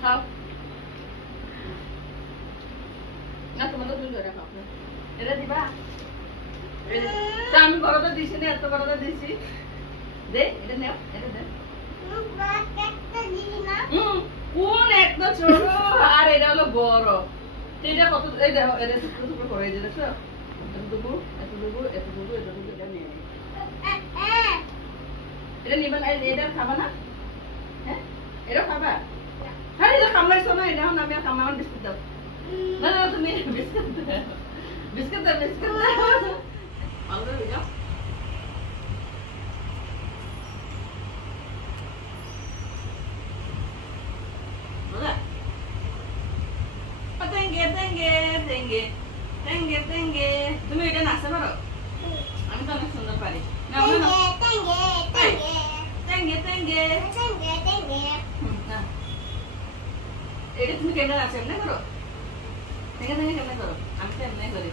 খাও না তোমার তো তুমি ধরে খাও এটা দিবা আমি বড়টা দিছি না এত বড়টা দিছি দে এটা নাও এটা দে কোন একটা ছোট আর এটা হলো বড় এটা কত এই দেখো এটা টুকরো টুকরো করে এই দেখছো এতটুকু এতটুকু এতটুকু এতটুকু এটা নিয়ে এটা নিবা না এটা খাবা না হ্যাঁ এটা খাবা হ্যাঁ এটা খামাইছো না এটা না আমি খামার বিস্কুট দাও না না তুমি বিস্কুট দাও বিস্কুট দাও বিস্কুট দাও আলু দাও তুমি এটা নাচতে পারো আমি তো অনেক সুন্দর পারি এটা তুমি কেমনে নাচো এমনি করো থেকে থেকে কেমনে করো আমি তো এমনি করি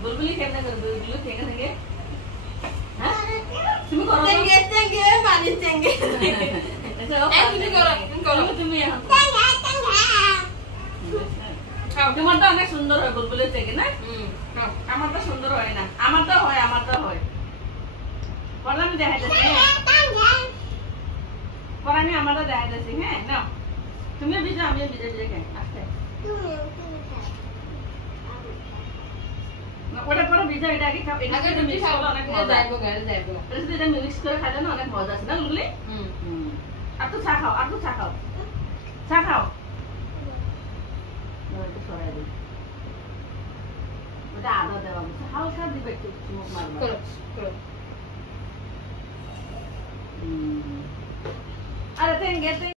বুলবুলি কেমনে করো বুলবুলি থেকে থেকে হ্যাঁ তুমি করো তুমি তোমারটা অনেক সুন্দর হয় বুলবুলের থেকে না আমারটা সুন্দর হয় না আমারটা হয় পরে আমি দেখাইতেছি পরে আমি আমারটা দেখাইতেছি হ্যাঁ নাও তুমিও ভিজে আমিও ভিজে ভিজে খাই আস্তে ওটা পরে ভিজে এটা আগে খাও এটা যদি মিক্স করলে অনেক মজা যাইবো গায়ে যাইবো এটা যদি এটা মিক্স করে খাইলে না অনেক মজা আছে না লুলি আর তো চা খাও চা খাও একটু সরাই দিই ওটা আদা দেওয়া হালকা দিবে একটু চুমুক মারবা আরে